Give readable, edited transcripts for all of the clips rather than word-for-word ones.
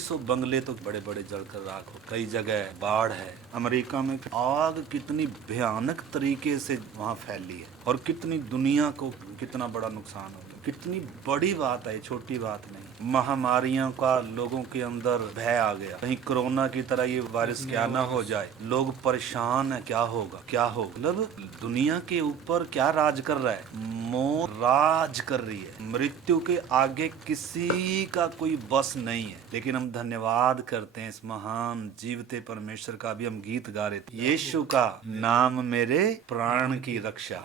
सौ बंगले तो बड़े बड़े जलकर राख हो, कई जगह बाढ़ है। अमेरिका में आग कितनी भयानक तरीके से वहाँ फैली है और कितनी दुनिया को कितना बड़ा नुकसान हो गया। कितनी बड़ी बात है, छोटी बात नहीं। महामारियों का लोगों के अंदर भय आ गया, कहीं कोरोना की तरह ये वायरस क्या ना हो जाए। लोग परेशान है, क्या होगा क्या होगा। मतलब दुनिया के ऊपर क्या राज कर रहा है? मौत राज कर रही है। मृत्यु के आगे किसी का कोई बस नहीं है। लेकिन हम धन्यवाद करते हैं इस महान जीवते परमेश्वर का। भी हम गीत गा रहे थे, यीशु का नाम मेरे प्राण की रक्षा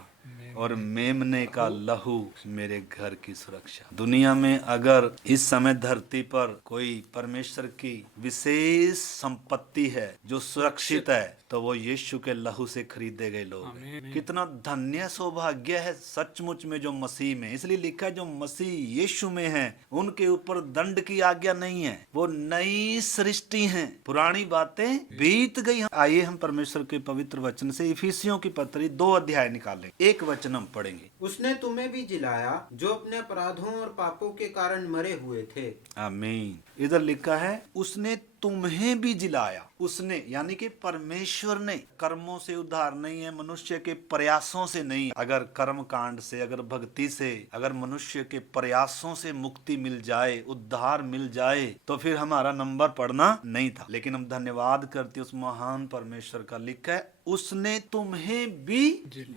और मेमने का लहू मेरे घर की सुरक्षा। दुनिया में अगर इस समय धरती पर कोई परमेश्वर की विशेष संपत्ति है जो सुरक्षित है तो वो यीशु के लहू से खरीदे गए लोग हैं। कितना धन्य सौभाग्य है सचमुच में जो मसीह में। इसलिए लिखा है जो मसीह यीशु में है उनके ऊपर दंड की आज्ञा नहीं है, वो नई सृष्टि हैं, पुरानी बातें बीत गई। आइए हम परमेश्वर के पवित्र वचन से इफिसियों की पत्री 2 अध्याय निकालें। एक वचन हम पढ़ेंगे। उसने तुम्हें भी जिलाया जो अपने अपराधों और पापों के कारण मरे हुए थे। आमीन। इधर लिखा है उसने तुम्हें भी जिलाया। उसने यानी कि परमेश्वर ने। कर्मों से उद्धार नहीं है, मनुष्य के प्रयासों से नहीं। अगर कर्म कांड से, अगर भक्ति से, अगर मनुष्य के प्रयासों से मुक्ति मिल जाए, उद्धार मिल जाए तो फिर हमारा नंबर पड़ना नहीं था। लेकिन हम धन्यवाद करते उस महान परमेश्वर का। लिखा है उसने तुम्हें भी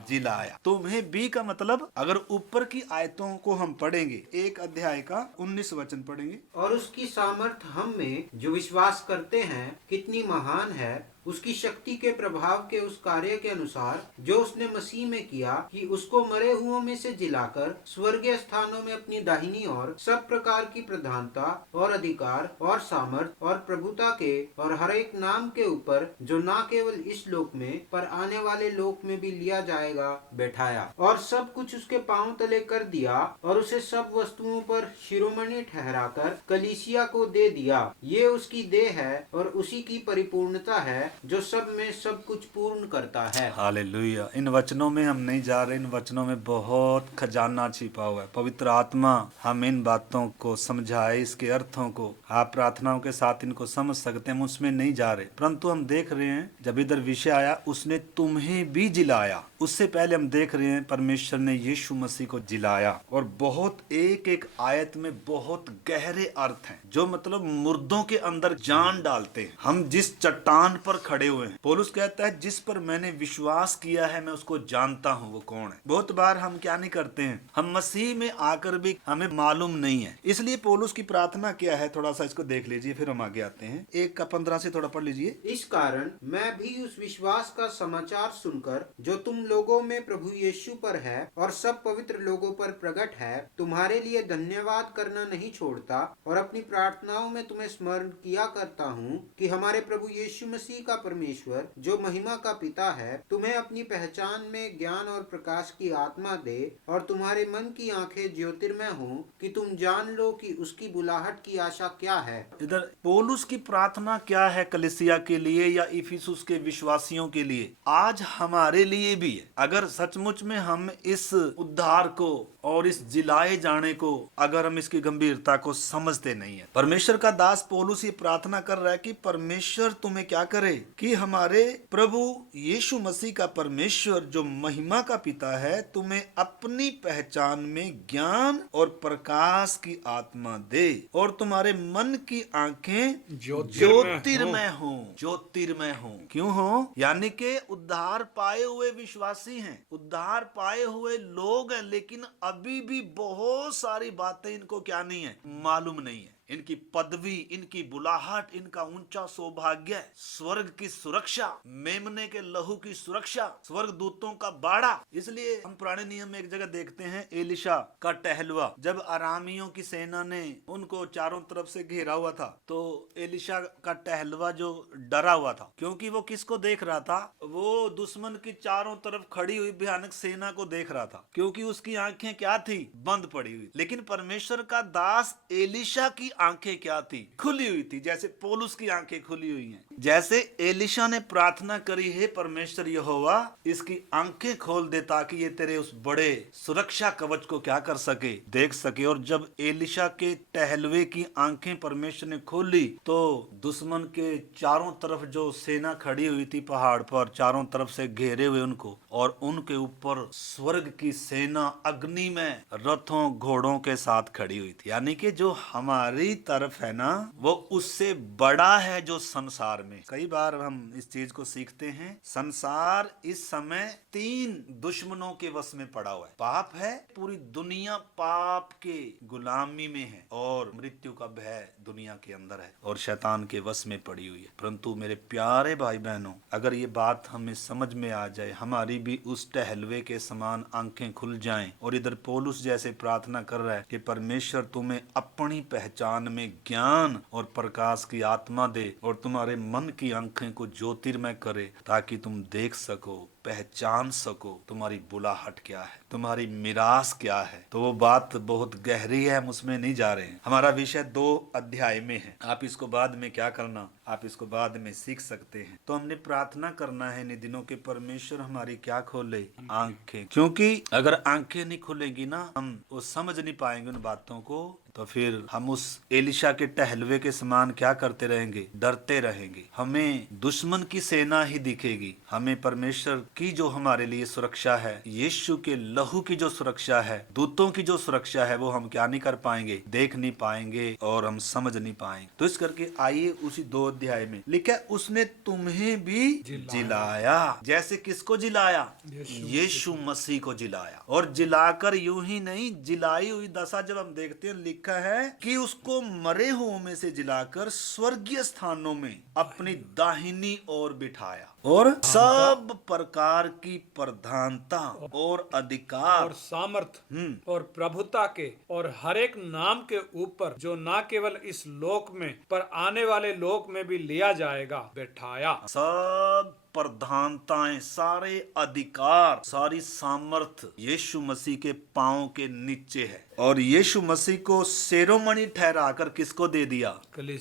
जिलाया। तुम्हें भी का मतलब अगर ऊपर की आयतों को हम पढ़ेंगे, 1 अध्याय का 19 वचन पढ़ेंगे। और उसकी सामर्थ हम में जो विश्वास करते हैं कितनी महान है, उसकी शक्ति के प्रभाव के उस कार्य के अनुसार जो उसने मसीह में किया कि उसको मरे हुओं में से जिलाकर स्वर्गीय स्थानों में अपनी दाहिनी ओर सब प्रकार की प्रधानता और अधिकार और सामर्थ और प्रभुता के और हर एक नाम के ऊपर जो न केवल इस लोक में पर आने वाले लोक में भी लिया जाएगा बैठाया। और सब कुछ उसके पांव तले कर दिया और उसे सब वस्तुओं पर शिरोमणि ठहराकर कलीसिया को दे दिया। ये उसकी देह है और उसी की परिपूर्णता है जो सब में सब कुछ पूर्ण करता है। हालेलुया। इन वचनों में हम नहीं जा रहे, इन वचनों में बहुत खजाना छिपा हुआ है। पवित्र आत्मा हम इन बातों को समझाए, इसके अर्थों को। आप प्रार्थनाओं के साथ इनको समझ सकते हैं, हम उसमें नहीं जा रहे। परंतु हम देख रहे हैं जब इधर विषय आया उसने तुम्हें भी जिलाया, उससे पहले हम देख रहे हैं परमेश्वर ने यीशु मसीह को जिलाया। और बहुत एक एक आयत में बहुत गहरे अर्थ हैं जो मतलब मुर्दों के अंदर जान डालते हैं। हम जिस चट्टान पर खड़े हुए हैं, पौलुस कहता है जिस पर मैंने विश्वास किया है मैं उसको जानता हूँ वो कौन है। बहुत बार हम क्या नहीं करते हैं, हम मसीह में आकर भी हमें मालूम नहीं है। इसलिए पौलुस की प्रार्थना क्या है, थोड़ा सा इसको देख लीजिए फिर हम आगे आते हैं। 1:15 से थोड़ा पढ़ लीजिए। इस कारण मैं भी उस विश्वास का समाचार सुनकर जो तुम लोगों में प्रभु यीशु पर है और सब पवित्र लोगों पर प्रकट है, तुम्हारे लिए धन्यवाद करना नहीं छोड़ता और अपनी प्रार्थनाओं में तुम्हें स्मरण किया करता हूँ कि हमारे प्रभु यीशु मसीह का परमेश्वर जो महिमा का पिता है तुम्हें अपनी पहचान में ज्ञान और प्रकाश की आत्मा दे और तुम्हारे मन की आंखें ज्योतिर्मय हों कि तुम जान लो कि उसकी बुलाहट की आशा क्या है। इधर पौलुस की प्रार्थना क्या है कलीसिया के लिए या इफिसुस के विश्वासियों के लिए, आज हमारे लिए भी है। अगर सचमुच में हम इस उद्धार को और इस जिलाए जाने को, अगर हम इसकी गंभीरता को समझते नहीं है, परमेश्वर का दास पौलुस ये प्रार्थना कर रहा है कि परमेश्वर तुम्हें क्या करे कि हमारे प्रभु यीशु मसीह का परमेश्वर जो महिमा का पिता है तुम्हें अपनी पहचान में ज्ञान और प्रकाश की आत्मा दे और तुम्हारे मन की आंखें ज्योतिर्मय हो। ज्योतिर्मय हो क्यों हो? यानी कि उद्धार पाए हुए विश्वासी हैं, उद्धार पाए हुए लोग हैं, लेकिन अभी भी बहुत सारी बातें इनको क्या नहीं है, मालूम नहीं है। इनकी पदवी, इनकी बुलाहट, इनका ऊंचा सौभाग्य, स्वर्ग की सुरक्षा, मेमने के लहू की सुरक्षा, स्वर्ग दूतों का बाड़ा। इसलिए हम पुराने नियम में एक जगह देखते हैं एलिशा का टहलुआ। जब अरामियों की सेना ने उनको चारों तरफ से घेरा हुआ था तो एलिशा का टहलुआ जो डरा हुआ था, क्योंकि वो किसको देख रहा था? वो दुश्मन की चारों तरफ खड़ी हुई भयानक सेना को देख रहा था, क्योंकि उसकी आंखें क्या थी? बंद पड़ी हुई। लेकिन परमेश्वर का दास एलिशा की आंखें क्या थी? खुली हुई थी, जैसे पौलुस की आंखें खुली हुई हैं। जैसे एलिशा ने प्रार्थना करी है, परमेश्वर यहोवा इसकी आंखें खोल दे ताकि ये तेरे उस बड़े सुरक्षा कवच को क्या कर सके, देख सके। और जब एलिशा के टहलवे की आंखें परमेश्वर ने खोली तो दुश्मन के चारों तरफ जो सेना खड़ी हुई थी पहाड़ पर, चारों तरफ से घेरे हुए उनको, और उनके ऊपर स्वर्ग की सेना अग्नि में रथों घोड़ों के साथ खड़ी हुई थी। यानी कि जो हमारी तरफ है ना, वो उससे बड़ा है जो संसार में। कई बार हम इस चीज को सीखते हैं, संसार इस समय 3 दुश्मनों के वश में पड़ा हुआ है। पाप है, पूरी दुनिया पाप के गुलामी में है, और मृत्यु का भय दुनिया के अंदर है और शैतान के वश में पड़ी हुई है। परंतु मेरे प्यारे भाई बहनों, अगर ये बात हमें समझ में आ जाए, हमारी भी उस टहलवे के समान आंखें खुल जाएं, और इधर पौलुस जैसे प्रार्थना कर रहा है कि परमेश्वर तुम्हें अपनी पहचान में ज्ञान और प्रकाश की आत्मा दे, और तुम्हारे मन की आंखें को ज्योतिर्मय करे, ताकि तुम देख सको, पहचान सको तुम्हारी बुलाहट क्या है, तुम्हारी मिरास क्या है। तो वो बात बहुत गहरी है, हम उसमें नहीं जा रहे हैं। हमारा विषय 2 अध्याय में है। आप इसको बाद में क्या करना, आप इसको बाद में सीख सकते हैं। तो हमने प्रार्थना करना है इन दिनों के परमेश्वर हमारी क्या खोले, आंखें। क्योंकि अगर आंखें नहीं खुलेंगी ना, हम वो समझ नहीं पाएंगे उन बातों को, तो फिर हम उस एलिशा के टहलवे के समान क्या करते रहेंगे, डरते रहेंगे। हमें दुश्मन की सेना ही दिखेगी, हमें परमेश्वर की जो हमारे लिए सुरक्षा है, यीशु के लहू की जो सुरक्षा है, दूतों की जो सुरक्षा है, वो हम क्या नहीं कर पाएंगे, देख नहीं पाएंगे और हम समझ नहीं पाएंगे। तो इस करके आइए उसी 2 अध्याय में लिखा है, उसने तुम्हें भी जिलाया। जैसे किसको जिलाया? यीशु मसीह को जिलाया। और जिलाकर यूं ही नहीं, जिलाई हुई दशा जब हम देखते हैं, लिखा है कि उसको मरे हुओं में से जिलाकर स्वर्गीय स्थानों में अपनी दाहिनी ओर बिठाया, और सब प्रकार की प्रधानता और अधिकार और सामर्थ और प्रभुता के और हर एक नाम के ऊपर, जो ना केवल इस लोक में पर आने वाले लोक में भी लिया जाएगा, बैठाया। सब प्रधानताएं, सारे अधिकार, सारी सामर्थ यीशु मसीह के पांव के नीचे है। और यीशु मसीह को शिरोमणि ठहराकर किसको दे दिया?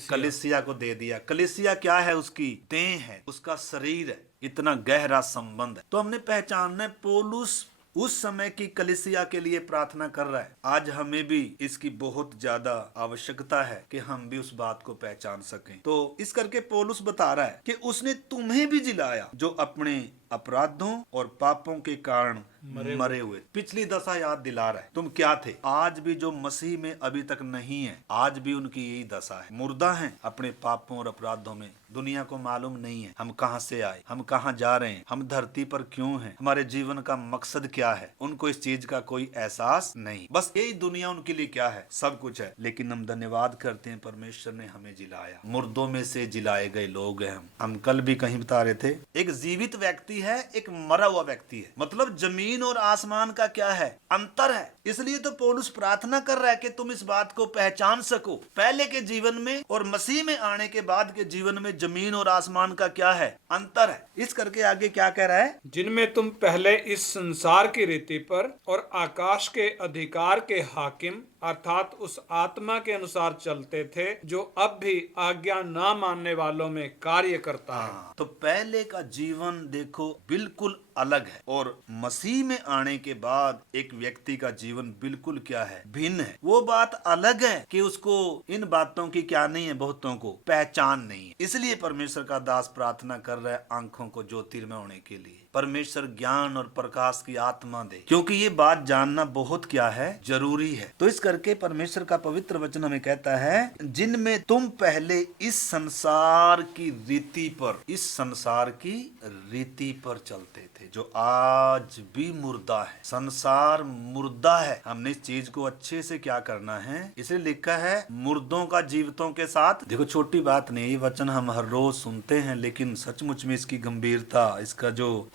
कलीसिया को दे दिया। कलीसिया क्या है? उसकी देह है, उसका शरीर है। इतना गहरा संबंध है। तो हमने पहचानना है, पौलुस उस समय की कलीसिया के लिए प्रार्थना कर रहा है। आज हमें भी इसकी बहुत ज्यादा आवश्यकता है कि हम भी उस बात को पहचान सकें। तो इस करके पौलुस बता रहा है कि उसने तुम्हें भी जिलाया जो अपने अपराधों और पापों के कारण मरे हुए। पिछली दशा याद दिला रहा है, तुम क्या थे। आज भी जो मसीह में अभी तक नहीं है, आज भी उनकी यही दशा है, मुर्दा हैं अपने पापों और अपराधों में। दुनिया को मालूम नहीं है हम कहां से आए, हम कहां जा रहे हैं, हम धरती पर क्यों हैं, हमारे जीवन का मकसद क्या है। उनको इस चीज का कोई एहसास नहीं। बस यही दुनिया उनके लिए क्या है, सब कुछ है। लेकिन हम धन्यवाद करते हैं, परमेश्वर ने हमें जिलाया। मुर्दों में से जिलाए गए लोग हैं हम कल भी कहीं बता रहे थे, एक जीवित व्यक्ति है, एक मरा हुआ व्यक्ति है। मतलब जमीन और आसमान का क्या है, अंतर है। इसलिए तो पौलुस प्रार्थना कर रहा है कि तुम इस बात को पहचान सको, पहले के जीवन में और मसीह में आने के बाद के जीवन में जमीन और आसमान का क्या है, अंतर है। इस करके आगे क्या कह रहा है, जिनमें तुम पहले इस संसार की रीति पर और आकाश के अधिकार के हाकिम अर्थात उस आत्मा के अनुसार चलते थे, जो अब भी आज्ञा ना मानने वालों में कार्य करता है। तो पहले का जीवन देखो बिल्कुल अलग है, और मसीह में आने के बाद एक व्यक्ति का जीवन बिल्कुल क्या है, भिन्न है। वो बात अलग है कि उसको इन बातों की क्या नहीं है, बहुतों को पहचान नहीं है। इसलिए परमेश्वर का दास प्रार्थना कर रहा है आंखों को ज्योतिर्मय होने के लिए। परमेश्वर ज्ञान और प्रकाश की आत्मा दे, क्योंकि ये बात जानना बहुत क्या है, जरूरी है। तो इस करके परमेश्वर का पवित्र वचन हमें कहता है, जिनमें तुम पहले इस संसार की रीति पर, इस संसार की रीति पर चलते थे, जो आज भी मुर्दा है। संसार मुर्दा है। हमने इस चीज को अच्छे से क्या करना है, इसे लिखा है मुर्दों का जीवितों के साथ। देखो छोटी बात नहीं, ये वचन हम हर रोज सुनते हैं, लेकिन सचमुच में इसकी गंभीरता,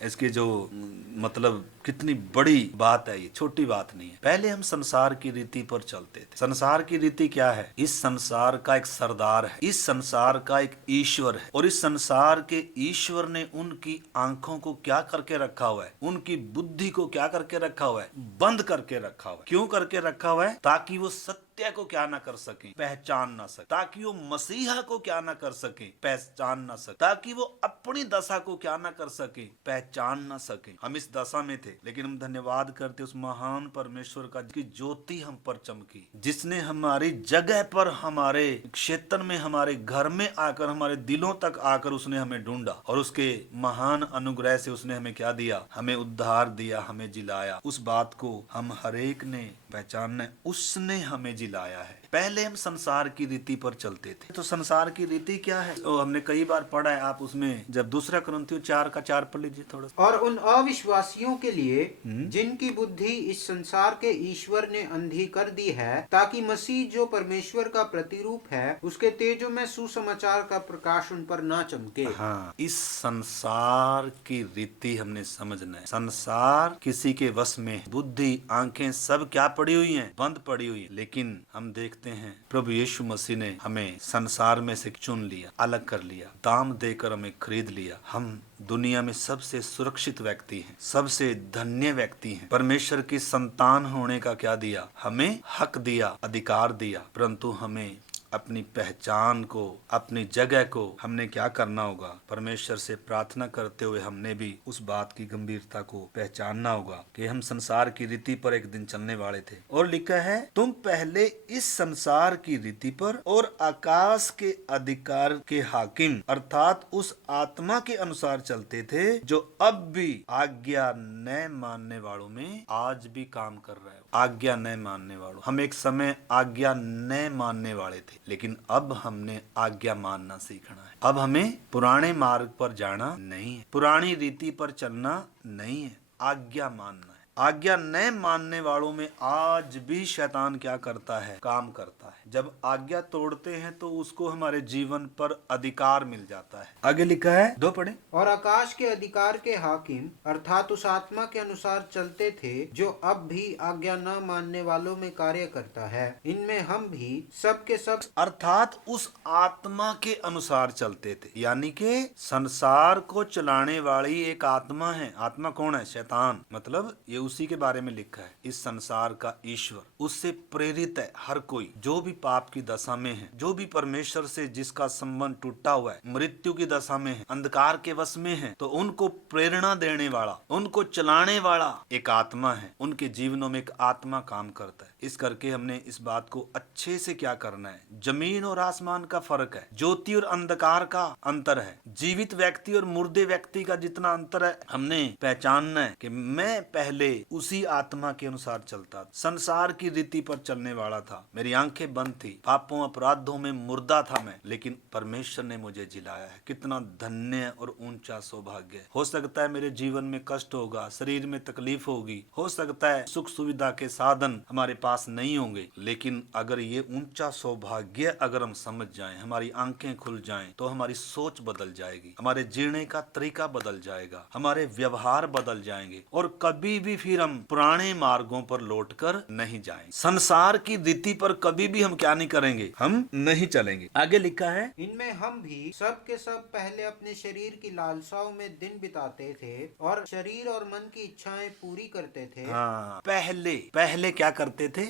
इसकी जो मतलब कितनी बड़ी बात है, ये छोटी बात नहीं है। पहले हम संसार की रीति पर चलते थे। संसार की रीति क्या है, इस संसार का एक सरदार है, इस संसार का एक ईश्वर है, और इस संसार के ईश्वर ने उनकी आंखों को क्या करके रखा हुआ है, उनकी बुद्धि को क्या करके रखा हुआ है, बंद करके रखा हुआ है। क्यों करके रखा हुआ है? ताकि वो सत्य सत्य को क्या ना कर सके, पहचान ना सके, ताकि वो मसीहा को क्या ना कर सके, पहचान ना सके, ताकि वो अपनी दशा को क्या ना कर सके, पहचान ना सके। हम इस दशा में थे, लेकिन हम धन्यवाद करते उस महान परमेश्वर का कि ज्योति हम पर चमकी, जिसने हमारी जगह पर, हमारे क्षेत्र में, हमारे घर में आकर, हमारे दिलों तक आकर उसने हमें ढूंढा और उसके महान अनुग्रह से उसने हमें क्या दिया, हमें उद्धार दिया, हमें जिलाया। उस बात को हम हरेक ने पहचानना है, उसने हमें जिलाया है। पहले हम संसार की रीति पर चलते थे। तो संसार की रीति क्या है, तो हमने कई बार पढ़ा है। आप उसमें जब 2 कुरिन्थियों 4:4 पढ़ लीजिए थोड़ा सा। और उन अविश्वासियों के लिए जिनकी बुद्धि इस संसार के ईश्वर ने अंधी कर दी है, ताकि मसीह जो परमेश्वर का प्रतिरूप है उसके तेजो में सुसमाचार का प्रकाश उन पर ना चमके। हाँ, इस संसार की रीति हमने समझना है। संसार किसी के वश में, बुद्धि, आंखें सब क्या पड़ी हुई हैं, बंद पड़ी हुई है। लेकिन हम देखते हैं प्रभु यीशु मसीह ने हमें संसार में से चुन लिया, अलग कर लिया, दाम देकर हमें खरीद लिया। हम दुनिया में सबसे सुरक्षित व्यक्ति हैं, सबसे धन्य व्यक्ति हैं। परमेश्वर की संतान होने का क्या दिया, हमें हक दिया, अधिकार दिया। परंतु हमें अपनी पहचान को, अपनी जगह को हमने क्या करना होगा, परमेश्वर से प्रार्थना करते हुए हमने भी उस बात की गंभीरता को पहचानना होगा कि हम संसार की रीति पर एक दिन चलने वाले थे। और लिखा है, तुम पहले इस संसार की रीति पर और आकाश के अधिकार के हाकिम अर्थात उस आत्मा के अनुसार चलते थे, जो अब भी आज्ञा न मानने वालों में आज भी काम कर रहा है। आज्ञा न मानने वालों, हम एक समय आज्ञा न मानने वाले थे, लेकिन अब हमने आज्ञा मानना सीखना है। अब हमें पुराने मार्ग पर जाना नहीं है, पुरानी रीति पर चलना नहीं है, आज्ञा मानना है। आज्ञा न मानने वालों में आज भी शैतान क्या करता है, काम करता है। जब आज्ञा तोड़ते हैं तो उसको हमारे जीवन पर अधिकार मिल जाता है। आगे लिखा है, 2 पढ़े। और आकाश के अधिकार के हाकिम अर्थात उस आत्मा के अनुसार चलते थे, जो अब भी आज्ञा न मानने वालों में कार्य करता है। इनमें हम भी सब के सब अर्थात उस आत्मा के अनुसार चलते थे, यानी कि संसार को चलाने वाली एक आत्मा है। आत्मा कौन है, शैतान। मतलब ये उसी के बारे में लिखा है, इस संसार का ईश्वर, उससे प्रेरित है हर कोई जो भी पाप की दशा में है, जो भी परमेश्वर से जिसका संबंध टूटा हुआ है, मृत्यु की दशा में है, अंधकार के वश में है, तो उनको प्रेरणा देने वाला, उनको चलाने वाला एक आत्मा है। उनके जीवनों में एक आत्मा काम करता है। इस करके हमने इस बात को अच्छे से क्या करना है, जमीन और आसमान का फर्क है, ज्योति और अंधकार का अंतर है, जीवित व्यक्ति और मुर्दे व्यक्ति का जितना अंतर है, हमने पहचानना है कि मैं पहले उसी आत्मा के अनुसार चलता, संसार की रीति पर चलने वाला था। मेरी आंखें बंद थी, पापों अपराधों में मुर्दा था मैं, लेकिन परमेश्वर ने मुझे जिलाया है। कितना धन्य और ऊंचा सौभाग्य है। हो सकता है मेरे जीवन में कष्ट होगा, शरीर में तकलीफ होगी, हो सकता है सुख सुविधा के साधन हमारे पास नहीं होंगे, लेकिन अगर ये ऊंचा सौभाग्य अगर हम समझ जाएं, हमारी आंखें खुल जाएं, तो हमारी सोच बदल जाएगी, हमारे जीने का तरीका बदल जाएगा, हमारे व्यवहार बदल जाएंगे और कभी भी फिर हम पुराने मार्गों पर लौटकर नहीं जाएंगे। संसार की रीति पर कभी भी हम क्या नहीं करेंगे, हम नहीं चलेंगे। आगे लिखा है, इनमें हम भी सब के सब पहले अपने शरीर की लालसाओं में दिन बिताते थे और शरीर और मन की इच्छाएं पूरी करते थे। हाँ, पहले क्या करते थे,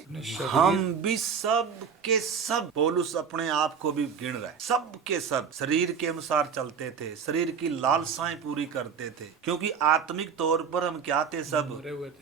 हम भी सब के सब, पौलुस अपने आप को भी गिन रहा है, सब के सब शरीर के अनुसार चलते थे, शरीर की लालसाएं पूरी करते थे, क्योंकि आत्मिक तौर पर हम क्या थे, सब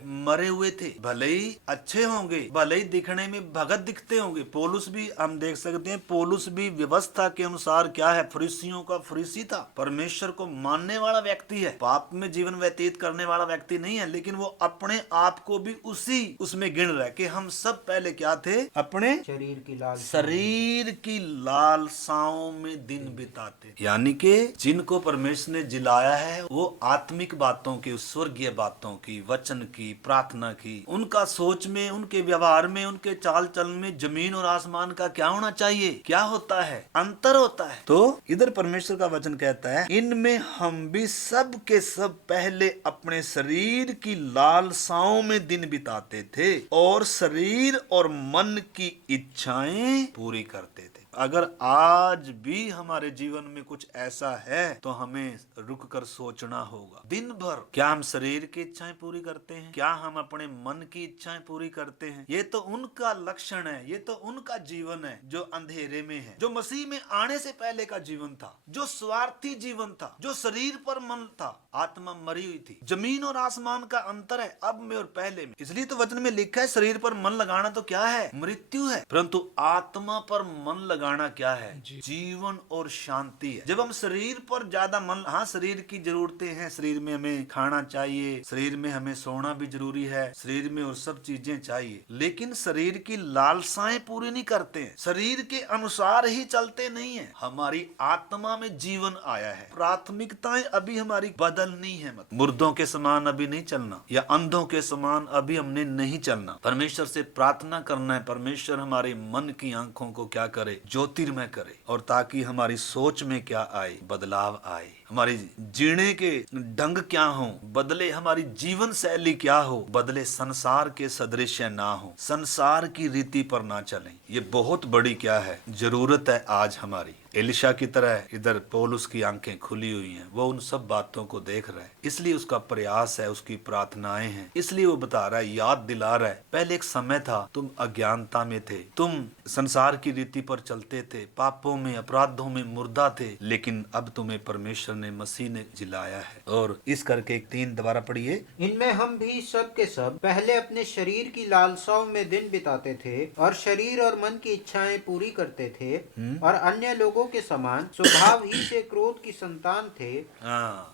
मरे हुए थे। भले ही अच्छे होंगे, भले ही दिखने में भगत दिखते होंगे। पौलुस भी हम देख सकते हैं, पौलुस भी व्यवस्था के अनुसार क्या है, फरीसियों का फरीसी था, परमेश्वर को मानने वाला व्यक्ति है, पाप में जीवन व्यतीत करने वाला व्यक्ति नहीं है, लेकिन वो अपने आप को भी उसी उसमें गिन रहा है कि हम सब पहले क्या थे, अपने शरीर की लालसाओं में दिन बिताते, यानी कि जिनको परमेश्वर ने जिलाया है वो आत्मिक बातों की, स्वर्गीय बातों की, वचन की, प्रार्थना की, उनका सोच में, उनके व्यवहार में, उनके चाल चलन में जमीन और आसमान का क्या होना चाहिए, क्या होता है, अंतर होता है। तो इधर परमेश्वर का वचन कहता है, इनमें हम भी सब के सब पहले अपने शरीर की लालसाओं में दिन बिताते थे और शरीर और मन की इच्छाएं पूरी करते थे। अगर आज भी हमारे जीवन में कुछ ऐसा है तो हमें रुक कर सोचना होगा। दिन भर क्या हम शरीर की इच्छाएं पूरी करते हैं? क्या हम अपने मन की इच्छाएं पूरी करते हैं? ये तो उनका लक्षण है, ये तो उनका जीवन है जो अंधेरे में है, जो मसीह में आने से पहले का जीवन था, जो स्वार्थी जीवन था, जो शरीर पर मन था, आत्मा मरी हुई थी। जमीन और आसमान का अंतर है अब में और पहले में। इसलिए तो वचन में लिखा है शरीर पर मन लगाना तो क्या है? मृत्यु है, परंतु आत्मा पर मन लगाना क्या है? जीवन और शांति है। जब हम शरीर पर ज्यादा मन, हाँ शरीर की जरूरतें हैं, शरीर में हमें खाना चाहिए, शरीर में हमें सोना भी जरूरी है, शरीर में और सब चीजें चाहिए, लेकिन शरीर की लालसाएं पूरी नहीं करते हैं, शरीर के अनुसार ही चलते नहीं है। हमारी आत्मा में जीवन आया है, प्राथमिकताएं अभी हमारी बदलनी है। मत मुर्दों के समान अभी नहीं चलना, या अंधों के समान अभी हमने नहीं चलना। परमेश्वर से प्रार्थना करना है, परमेश्वर हमारे मन की आंखों को क्या करे? ज्योतिर्मय करे, और ताकि हमारी सोच में क्या आए? बदलाव आए, हमारी जीने के ढंग क्या हो बदले, हमारी जीवन शैली क्या हो बदले, संसार के सदृश ना हो, संसार की रीति पर ना चलें। ये बहुत बड़ी क्या है? जरूरत है आज हमारी। एलिशा की तरह इधर पौलुस की आंखें खुली हुई हैं, वो उन सब बातों को देख रहा है, इसलिए उसका प्रयास है, उसकी प्रार्थनाएं हैं, इसलिए वो बता रहा है, याद दिला रहा है, पहले एक समय था तुम अज्ञानता में थे, तुम संसार की रीति पर चलते थे, पापों में अपराधों में मुर्दा थे, लेकिन अब तुम्हें परमेश्वर ने, मसीह ने जिलाया है। और इस करके 3 दोबारा पढ़िए। इनमें हम भी सब के सब पहले अपने शरीर की लालसाओं में दिन बिताते थे और शरीर और मन की इच्छाएं पूरी करते थे, और अन्य लोगों के समान स्वभाव ही से क्रोध की संतान थे।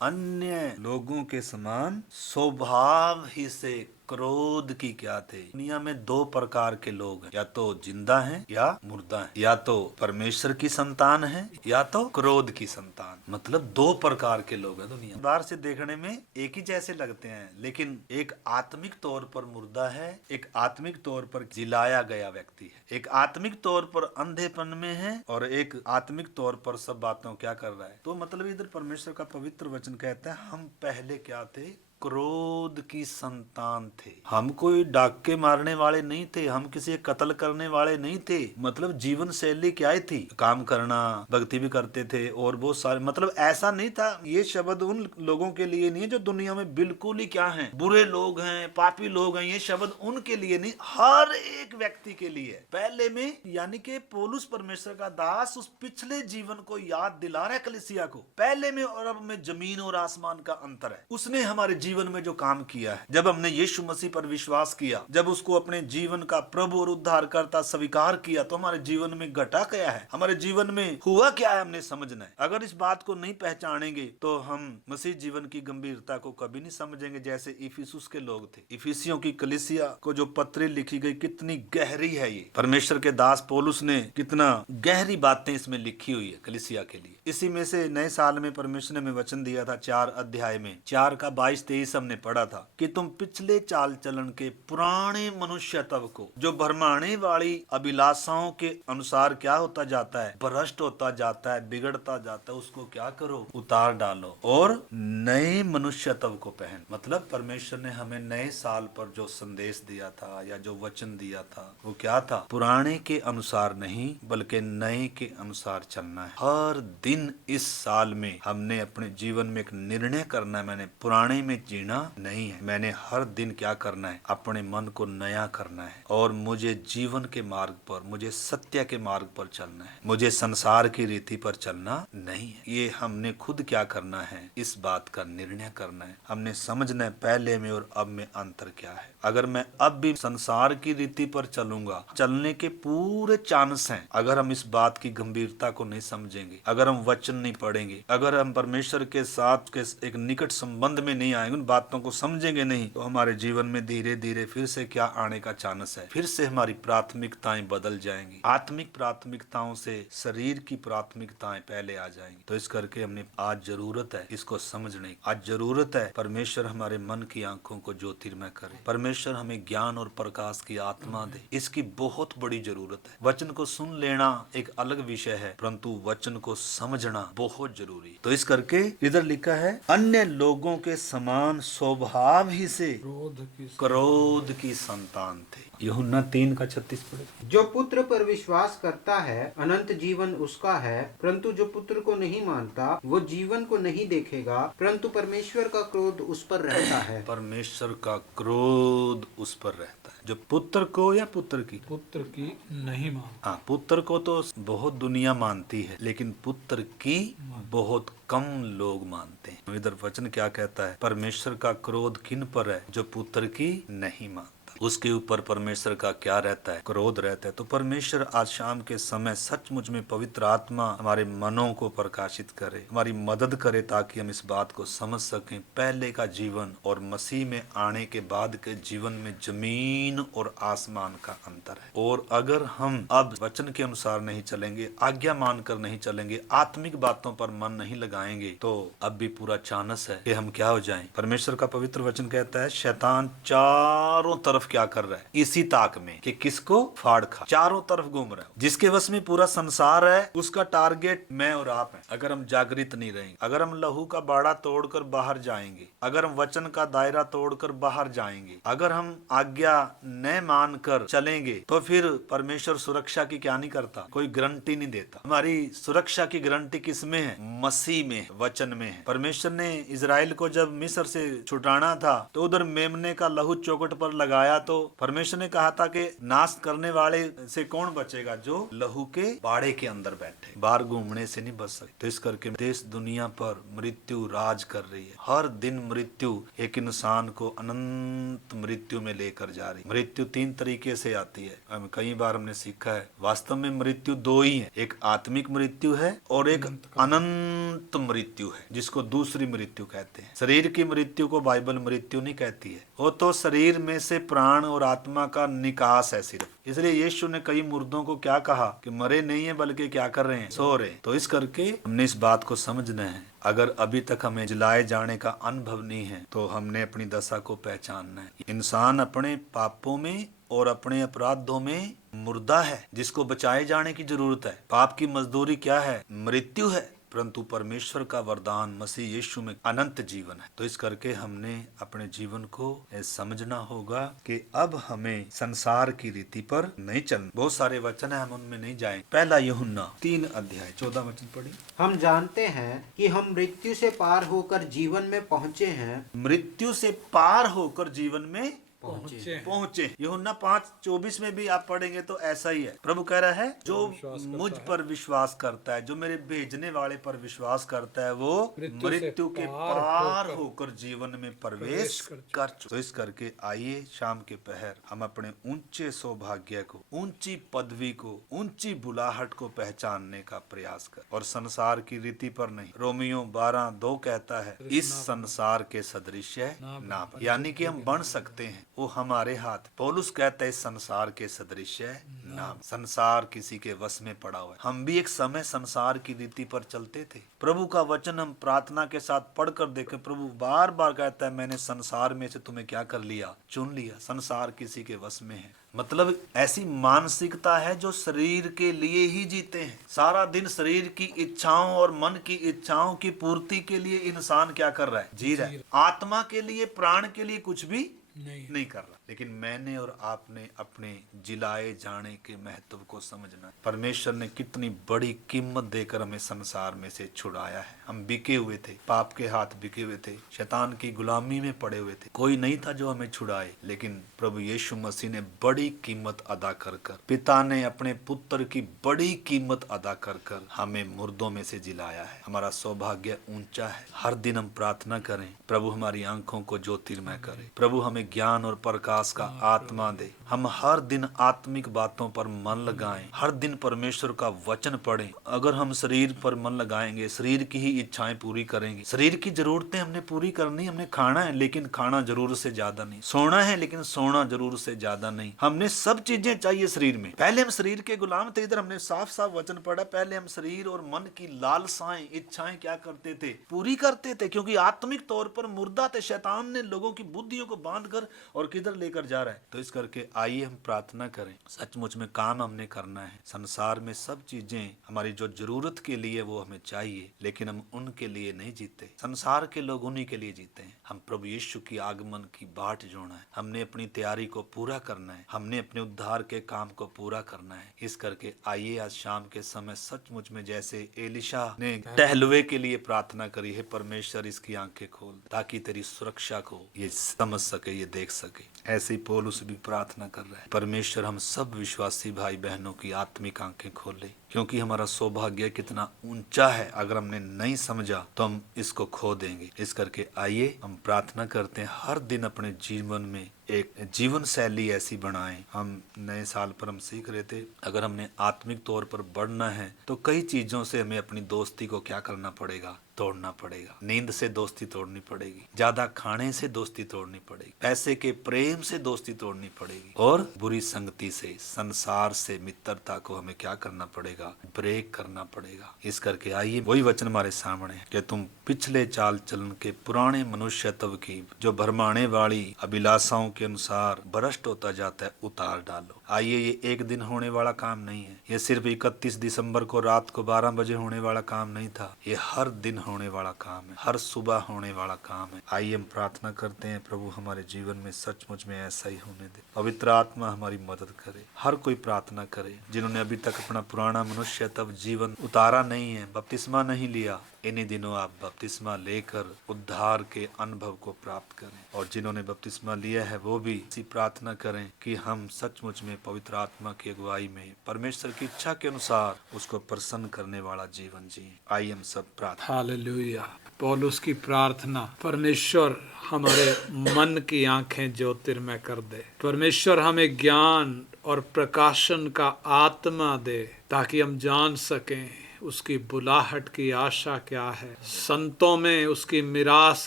अन्य लोगों के समान स्वभाव ही से क्रोध की क्या थे? दुनिया में 2 प्रकार के लोग हैं, या तो जिंदा हैं या मुर्दा हैं, या तो परमेश्वर की संतान हैं या तो क्रोध की संतान। मतलब 2 प्रकार के लोग हैं दुनिया। बाहर से देखने में एक ही जैसे लगते हैं, लेकिन एक आत्मिक तौर पर मुर्दा है, एक आत्मिक तौर पर जिलाया गया व्यक्ति है, एक आत्मिक तौर पर अंधेपन में है, और एक आत्मिक तौर पर सब बातों क्या कर रहा है। तो मतलब इधर परमेश्वर का पवित्र वचन कहता है, हम पहले क्या थे? क्रोध की संतान थे। हम कोई डाके मारने वाले नहीं थे, हम किसी कत्ल करने वाले नहीं थे। मतलब जीवन शैली क्या ही थी? काम करना, भक्ति भी करते थे और बहुत सारे, मतलब ऐसा नहीं था। ये शब्द उन लोगों के लिए नहीं है जो दुनिया में बिल्कुल ही क्या हैं, बुरे लोग हैं, पापी लोग हैं। ये शब्द उनके लिए नहीं, हर एक व्यक्ति के लिए। पहले में यानी कि पौलुस परमेश्वर का दास उस पिछले जीवन को याद दिला रहा है कलीसिया को। पहले में और अब में जमीन और आसमान का अंतर है। उसने हमारे जीवन में जो काम किया है, जब हमने यीशु मसीह पर विश्वास किया, जब उसको अपने जीवन का प्रभु और उद्धारकर्ता स्वीकार किया, तो हमारे जीवन में घटा क्या है, हमारे जीवन में हुआ क्या है, हमने समझना है। अगर इस बात को नहीं पहचानेंगे तो हम मसीह जीवन की गंभीरता को कभी नहीं समझेंगे। जैसे इफिसुस के लोग थे, इफिसियों की कलीसिया को जो पत्री लिखी गई, कितनी गहरी है ये। परमेश्वर के दास पौलुस ने कितना गहरी बातें इसमें लिखी हुई है कलीसिया के लिए। इसी में से नए साल में परमेश्वर ने हमें वचन दिया था 4 अध्याय में, 4 का 22-23 हमने पढ़ा था कि तुम पिछले चाल चलन के पुराने मनुष्यत्व को, जो भरमाने वाली अभिलाषाओं के अनुसार क्या होता जाता है, भ्रष्ट होता जाता है, बिगड़ता जाता है, उसको क्या करो? उतार डालो और नए मनुष्यत्व को पहन। मतलब परमेश्वर ने हमें नए साल पर जो संदेश दिया था या जो वचन दिया था, वो क्या था? पुराने के अनुसार नहीं बल्कि नए के अनुसार चलना है। हर दिन इस साल में हमने अपने जीवन में एक निर्णय करना है, मैंने पुराने में जीना नहीं है, मैंने हर दिन क्या करना है? अपने मन को नया करना है, और मुझे जीवन के मार्ग पर, मुझे सत्य के मार्ग पर चलना है, मुझे संसार की रीति पर चलना नहीं है। ये हमने खुद क्या करना है? इस बात का निर्णय करना है। हमने समझना है पहले में और अब में अंतर क्या है। अगर मैं अब भी संसार की रीति पर चलूंगा, चलने के पूरे चांस हैं। अगर हम इस बात की गंभीरता को नहीं समझेंगे, अगर हम वचन नहीं पढ़ेंगे, अगर हम परमेश्वर के साथ के एक निकट संबंध में नहीं आएंगे, उन बातों को समझेंगे नहीं, तो हमारे जीवन में धीरे धीरे फिर से क्या आने का चांस है? फिर से हमारी प्राथमिकताएं बदल जाएंगी। आत्मिक प्राथमिकताओं से शरीर की प्राथमिकताएं पहले आ जाएंगी। तो इस करके हमने आज जरूरत है इसको समझने की। आज जरूरत है परमेश्वर हमारे मन की आंखों को ज्योतिर्मय करे, परमेश्वर हमें ज्ञान और प्रकाश की आत्मा दे। इसकी बहुत बड़ी जरूरत है। वचन को सुन लेना एक अलग विषय है, परंतु वचन को समझ समझना बहुत जरूरी है। तो इस करके इधर लिखा है, अन्य लोगों के समान स्वभाव ही से क्रोध की संतान थे। यूहन्ना 3:36 पढ़े। जो पुत्र पर विश्वास करता है अनंत जीवन उसका है, परंतु जो पुत्र को नहीं मानता वो जीवन को नहीं देखेगा, परंतु परमेश्वर का क्रोध उस पर रहता है। परमेश्वर का क्रोध उस पर रहता है। जो पुत्र को या पुत्र की नहीं मान। हाँ, पुत्र को तो बहुत दुनिया मानती है, लेकिन पुत्र की बहुत कम लोग मानते हैं। इधर वचन क्या कहता है, परमेश्वर का क्रोध किन पर है, जो पुत्र की नहीं मानता। उसके ऊपर परमेश्वर का क्या रहता है, क्रोध रहता है। तो परमेश्वर आज शाम के समय सचमुच में पवित्र आत्मा हमारे मनों को प्रकाशित करे, हमारी मदद करे, ताकि हम इस बात को समझ सकें पहले का जीवन और मसीह में आने के बाद के जीवन में जमीन और आसमान का अंतर है। और अगर हम अब वचन के अनुसार नहीं चलेंगे, आज्ञा मानकर नहीं चलेंगे, आत्मिक बातों पर मन नहीं लगाएंगे, तो अब भी पूरा चांस है कि हम क्या हो जाएं। परमेश्वर का पवित्र वचन कहता है, शैतान चारों तरफ क्या कर रहा है, इसी ताक में कि किसको फाड़ खा, चारों तरफ घूम रहा है। जिसके वश में पूरा संसार है, उसका टारगेट मैं और आप हैं। अगर हम जागृत नहीं रहेंगे, अगर हम लहू का बाड़ा तोड़कर बाहर जाएंगे, अगर हम वचन का दायरा तोड़कर बाहर जाएंगे, अगर हम आज्ञा न मानकर चलेंगे, तो फिर परमेश्वर सुरक्षा की क्या नहीं करता, कोई गारंटी नहीं देता। हमारी सुरक्षा की गारंटी किसमें है, मसीह में, वचन में है। परमेश्वर ने इजराइल को जब मिस्र से छुटाना था, तो उधर मेमने का लहू चौखट पर लगाया, तो परमेश्वर ने कहा था कि नाश करने वाले से कौन बचेगा, जो लहू के बाड़े के अंदर बैठे, बाहर घूमने से नहीं बच सकते। तो इस करके देश दुनिया पर मृत्यु राज कर रही है। हर दिन मृत्यु एक इंसान को अनंत मृत्यु में लेकर जा रही है। मृत्यु 3 तरीके से आती है। कई बार हमने सीखा है, वास्तव में मृत्यु 2 ही है, एक आत्मिक मृत्यु है और एक अनंत मृत्यु है, जिसको दूसरी मृत्यु कहते हैं। शरीर की मृत्यु को बाइबल मृत्यु नहीं कहती है, वो तो शरीर में से प्राण और आत्मा का निकास है सिर्फ। इसलिए यीशु ने कई मुर्दों को क्या कहा कि मरे नहीं है, बल्कि क्या कर रहे हैं, सो रहे। तो इस करके हमने इस बात को समझना है। अगर अभी तक हमें जलाए जाने का अनुभव नहीं है, तो हमने अपनी दशा को पहचानना है। इंसान अपने पापों में और अपने अपराधों में मुर्दा है, जिसको बचाए जाने की जरूरत है। पाप की मजदूरी क्या है, मृत्यु है, परंतु परमेश्वर का वरदान मसीह यीशु में अनंत जीवन है। तो इस करके हमने अपने जीवन को समझना होगा कि अब हमें संसार की रीति पर नहीं चलना। बहुत सारे वचन है, हम उनमें नहीं जाएं। पहला यूहन्ना 3:14 वचन पढ़ी। हम जानते हैं कि हम मृत्यु से पार होकर जीवन में पहुँचे हैं। मृत्यु से पार होकर जीवन में पहुँचे। यूहन्ना 5:24 में भी आप पढ़ेंगे तो ऐसा ही है। प्रभु कह रहा है, जो मुझ पर विश्वास करता है, जो मेरे भेजने वाले पर विश्वास करता है, वो मृत्यु के पार होकर जीवन में प्रवेश कर चुका। तो इस करके आइए शाम के पहर हम अपने ऊंचे सौभाग्य को, ऊंची पदवी को, ऊंची बुलाहट को पहचानने का प्रयास कर, और संसार की रीति पर नहीं। रोमियो 12:2 कहता है, इस संसार के सदृश ना बन, यानी कि हम बन सकते हैं, वो हमारे हाथ। पौलुस कहता है, संसार के सदृश नाम। संसार किसी के वश में पड़ा हुआ है। हम भी एक समय संसार की रीति पर चलते थे। प्रभु का वचन हम प्रार्थना के साथ पढ़कर देखें, प्रभु बार बार कहता है, मैंने संसार में से तुम्हें क्या कर लिया, चुन लिया। संसार किसी के वश में है, मतलब ऐसी मानसिकता है जो शरीर के लिए ही जीते हैं। सारा दिन शरीर की इच्छाओं और मन की इच्छाओं की पूर्ति के लिए इंसान क्या कर रहा है, जी रहा है। आत्मा के लिए, प्राण के लिए कुछ भी नहीं कर रहा। लेकिन मैंने और आपने अपने जिलाए जाने के महत्व को समझना है। परमेश्वर ने कितनी बड़ी कीमत देकर हमें संसार में से छुड़ाया है। हम बिके हुए थे, पाप के हाथ बिके हुए थे, शैतान की गुलामी में पड़े हुए थे। कोई नहीं था जो हमें छुड़ाए, लेकिन प्रभु यीशु मसीह ने बड़ी कीमत अदा कर कर, पिता ने अपने पुत्र की बड़ी कीमत अदा कर कर हमें मुर्दों में से जिलाया है। हमारा सौभाग्य ऊंचा है। हर दिन हम प्रार्थना करें, प्रभु हमारी आंखों को ज्योतिर्मय करे, प्रभु हमें ज्ञान और प्रकाश का आत्मा दे। हम हर दिन आत्मिक बातों पर मन लगाएं, हर दिन परमेश्वर का वचन पढ़ें। अगर हम शरीर पर मन लगाएंगे, शरीर की ही इच्छाएं पूरी करेंगे। शरीर की जरूरतें हमने पूरी करनी, हमने खाना है, लेकिन खाना जरूरत से ज्यादा नहीं। सोना है, लेकिन सोना जरूरत से ज्यादा नहीं। हमने सब चीजें चाहिए शरीर में। पहले हम शरीर के गुलाम थे। इधर हमने साफ साफ वचन पढ़ा, पहले हम शरीर और मन की लालसाएं, इच्छाएं क्या करते थे, पूरी करते थे, क्योंकि आत्मिक तौर पर मुर्दा थे। शैतान ने लोगों की बुद्धियों को बांध कर और किधर लेकर जा रहा है। तो इस करके आइए हम प्रार्थना करें, सचमुच में काम हमने करना है। संसार में सब चीजें हमारी जो जरूरत के लिए वो हमें चाहिए, लेकिन हम उनके लिए नहीं जीते। संसार के लोग उन्हीं के लिए जीते हैं। हम प्रभु यीशु की आगमन की बाट जोड़ना है, हमने अपनी तैयारी को पूरा करना है, हमने अपने उद्धार के काम को पूरा करना है। इस करके आइए आज शाम के समय सचमुच में जैसे एलिशा ने टहलुए के लिए प्रार्थना करी है, परमेश्वर इसकी आंखें खोल ताकि तेरी सुरक्षा को ये समझ सके, ये देख सके। ऐसे ही पौलुस भी प्रार्थना कर रहा है, परमेश्वर हम सब विश्वासी भाई बहनों की आत्मिक आंखें खोले, क्योंकि हमारा सौभाग्य कितना ऊंचा है। अगर हमने नहीं समझा तो हम इसको खो देंगे। इस करके आइए हम प्रार्थना करते हैं, हर दिन अपने जीवन में एक जीवन शैली ऐसी बनाएं। हम नए साल पर हम सीख रहे थे, अगर हमने आत्मिक तौर पर बढ़ना है तो कई चीजों से हमें अपनी दोस्ती को क्या करना पड़ेगा, तोड़ना पड़ेगा। नींद से दोस्ती तोड़नी पड़ेगी, ज्यादा खाने से दोस्ती तोड़नी पड़ेगी, पैसे के प्रेम से दोस्ती तोड़नी पड़ेगी, और बुरी संगति से, संसार से मित्रता को हमें क्या करना पड़ेगा, ब्रेक करना पड़ेगा। इस करके आइए वही वचन हमारे सामने है कि तुम पिछले चाल चलन के पुराने मनुष्यत्व की जो भरमाने वाली अभिलाषाओं के अनुसार भ्रष्ट होता जाता है उतार डालो। आइए, ये एक दिन होने वाला काम नहीं है, ये सिर्फ 31 दिसंबर को रात को 12 बजे होने वाला काम नहीं था, ये हर दिन होने वाला काम है, हर सुबह होने वाला काम है। आइए हम प्रार्थना करते हैं, प्रभु हमारे जीवन में सचमुच में ऐसा ही होने दे। पवित्र आत्मा हमारी मदद करे। हर कोई प्रार्थना करे जिन्होंने अभी तक अपना पुराना मनुष्यत्व जीवन उतारा नहीं है, बपतिस्मा नहीं लिया, इन्हीं दिनों आप बपतिस्मा लेकर उद्धार के अनुभव को प्राप्त करें। और जिन्होंने बपतिस्मा लिया है वो भी इसी प्रार्थना करें कि हम सचमुच में पवित्र आत्मा की अगुवाई में परमेश्वर की इच्छा के अनुसार उसको प्रसन्न करने वाला जीवन जिए। आइए हम सब प्रार्थना। हालेलुया। पौलुस की प्रार्थना, परमेश्वर हमारे मन की आंखें ज्योतिर्मय कर दे। परमेश्वर हमें ज्ञान और प्रकाशन का आत्मा दे ताकि हम जान सकें उसकी बुलाहट की आशा क्या है, संतों में उसकी मिरास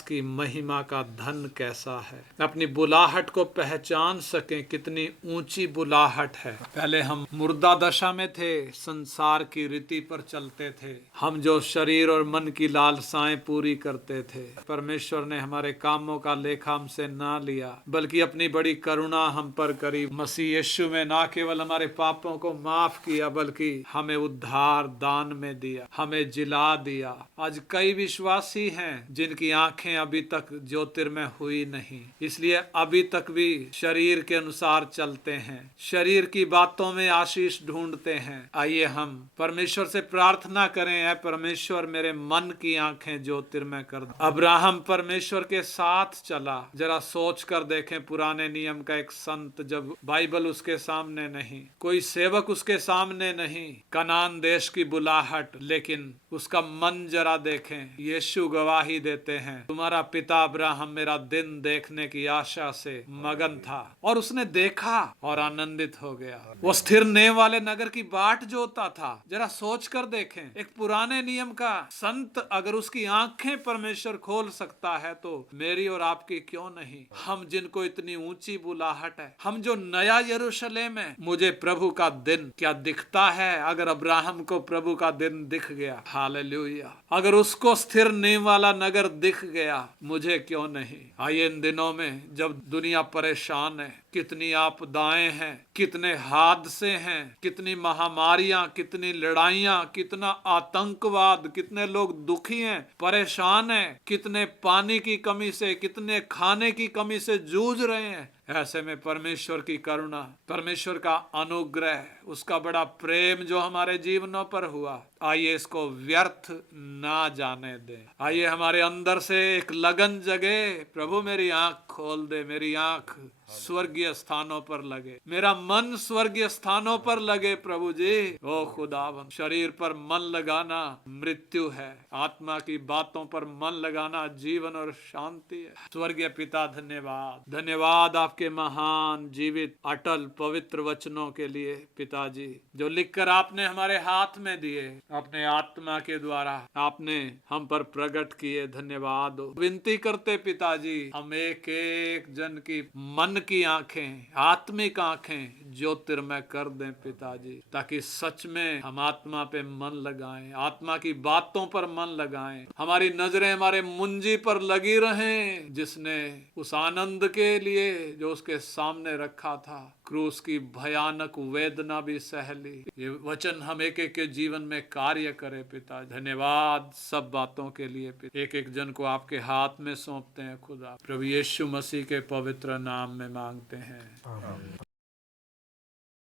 की महिमा का धन कैसा है, अपनी बुलाहट को पहचान सकें कितनी ऊंची बुलाहट है। पहले हम मुर्दा दशा में थे, संसार की रीति पर चलते थे, हम जो शरीर और मन की लालसाएं पूरी करते थे। परमेश्वर ने हमारे कामों का लेखा हमसे ना लिया, बल्कि अपनी बड़ी करुणा हम पर करी। मसीह यीशु में ना केवल हमारे पापों को माफ किया, बल्कि हमें उद्धार दान में दिया, हमें जिला दिया। आज कई विश्वासी हैं जिनकी आंखें अभी तक ज्योतिर्मय हुई नहीं, इसलिए अभी तक भी शरीर के अनुसार चलते हैं, शरीर की बातों में आशीष ढूंढते हैं। आइए हम परमेश्वर से प्रार्थना करें, ऐ परमेश्वर मेरे मन की आंखें ज्योतिर्मय कर दो। अब्राहम परमेश्वर के साथ चला, जरा सोच कर देखें, पुराने नियम का एक संत, जब बाइबल उसके सामने नहीं, कोई सेवक उसके सामने नहीं, कनान देश की बुलाहट, लेकिन उसका मन जरा देखें। यीशु गवाही देते हैं, तुम्हारा पिता अब्राहम मेरा दिन देखने की आशा से मगन था और उसने देखा और आनंदित हो गया। वो स्थिर नेव वाले नगर की बाट जोता था। जरा सोच कर देखें, एक पुराने नियम का संत अगर उसकी आंखें परमेश्वर खोल सकता है तो मेरी और आपकी क्यों नहीं। हम जिनको इतनी ऊंची बुलाहट है, हम जो नया यरूशलेम है, मुझे प्रभु का दिन क्या दिखता है। अगर अब्राहम को प्रभु का दिन दिख गया, हालेलुया, अगर उसको स्थिर नींव वाला नगर दिख गया, मुझे क्यों नहीं। आइए इन दिनों में जब दुनिया परेशान है, कितनी आपदाएं हैं, कितने हादसे हैं, कितनी महामारियां, कितनी लड़ाइयां, कितना आतंकवाद, कितने लोग दुखी हैं, परेशान हैं, कितने पानी की कमी से, कितने खाने की कमी से जूझ रहे हैं। ऐसे में परमेश्वर की करुणा, परमेश्वर का अनुग्रह, उसका बड़ा प्रेम जो हमारे जीवनों पर हुआ, आइए इसको व्यर्थ ना जाने दे। आइए हमारे अंदर से एक लगन जगे, प्रभु मेरी आंख खोल दे, मेरी आंख स्वर्गीय स्थानों पर लगे, मेरा मन स्वर्गीय स्थानों पर लगे। प्रभु जी, ओ खुदावन, शरीर पर मन लगाना मृत्यु है, आत्मा की बातों पर मन लगाना जीवन और शांति है। स्वर्गीय पिता, धन्यवाद, धन्यवाद आपके महान जीवित अटल पवित्र वचनों के लिए पिताजी, जो लिखकर आपने हमारे हाथ में दिए। अपने आत्मा के द्वारा आपने हम पर प्रकट किए, धन्यवाद हो। विनती करते पिताजी, हम एक एक जन की मन की आंखें, आत्मिक आंखें ज्योतिर्मय कर दें पिताजी, ताकि सच में हम आत्मा पे मन लगाएं, आत्मा की बातों पर मन लगाएं, हमारी नजरें हमारे मुंजी पर लगी रहें, जिसने उस आनंद के लिए जो उसके सामने रखा था क्रूस की भयानक वेदना भी सह ली। ये वचन हम एक एक के जीवन में कार्य करे पिता। धन्यवाद सब बातों के लिए। एक एक जन को आपके हाथ में सौंपते हैं खुदा, प्रभु यीशु मसीह के पवित्र नाम में मांगते हैं।